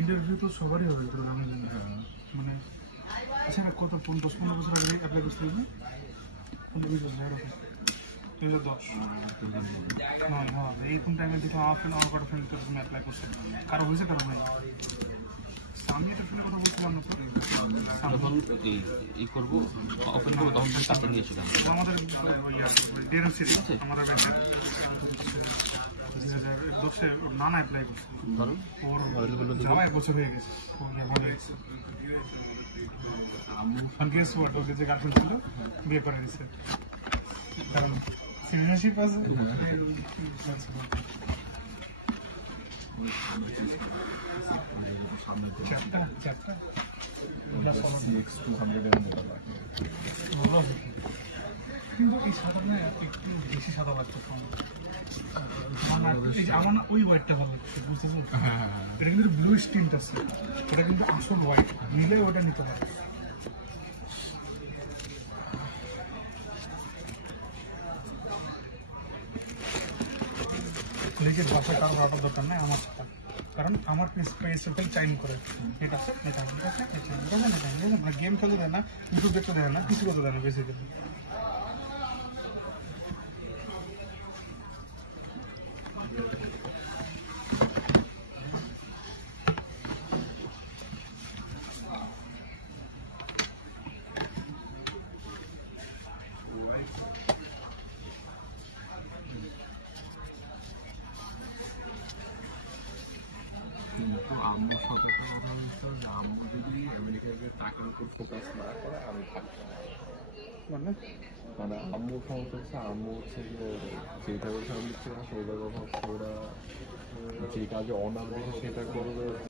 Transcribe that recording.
interview তো সবারই হবে তোর মানে আচ্ছা কত 10-15 বছর আগে অ্যাপ্লাই করছিলি না 20 বছর এরকম 2010 নয় হ্যাঁ এইরকম টাইমে দেখো আমার কটা ফ্রেন্ড তোর জন্য অ্যাপ্লাই করছে কারো হয়েছে কারো নাই আমি এটা শুনে কথা বলছিলাম না যখন ই করবো ওপেন করবো তখন কাছে নিয়ে এসেছিলাম আমাদের ডিএম সিটি আমাদের ব্যাংকের 2010 নানা অ্যাপ্লাই করছে ওর যাওয়া 1 বছর হয়ে গেছে গেস ওয়াট ওকে যে গার্লফ্রেন্ড ছিল বিয়ে করে দিচ্ছে কারণ সিটিজেনশিপ আছে কিন্তু এই সাদা না একটু বেশি সাদা লাগছে আমার না ওই হোয়াইটটা ভালো লাগছে বুঝতেছো এটা কিন্তু ব্লু স্টিন্ট আছে ওটা কিন্তু আসল হোয়াইট নিলে ওটা নিতে হবে নিজের ভাষা কারো হওয়াটা দরকার নেই আমার কারণ আমার প্রিন্সিপাল চাইন করে এটা আছে এটা আছে এটা গেম খেলতে দেয় না ইউটিউব দেখতে দেয় না কিছু করতে দেয় না বেসিক্যালি কিন্তু আম্মুর সাথে কথা হচ্ছে যে আম্মু যদি আমেরিকাকে টাকার উপর ফোকাস না করে আমি থাকতে মানে মানে আম্মুর সমস্যা হচ্ছে আম্মু হচ্ছে যে যেটা ফ্যামিলি ছিল সেটার কথা ওরা যে কাজে অনার দেখে সেটা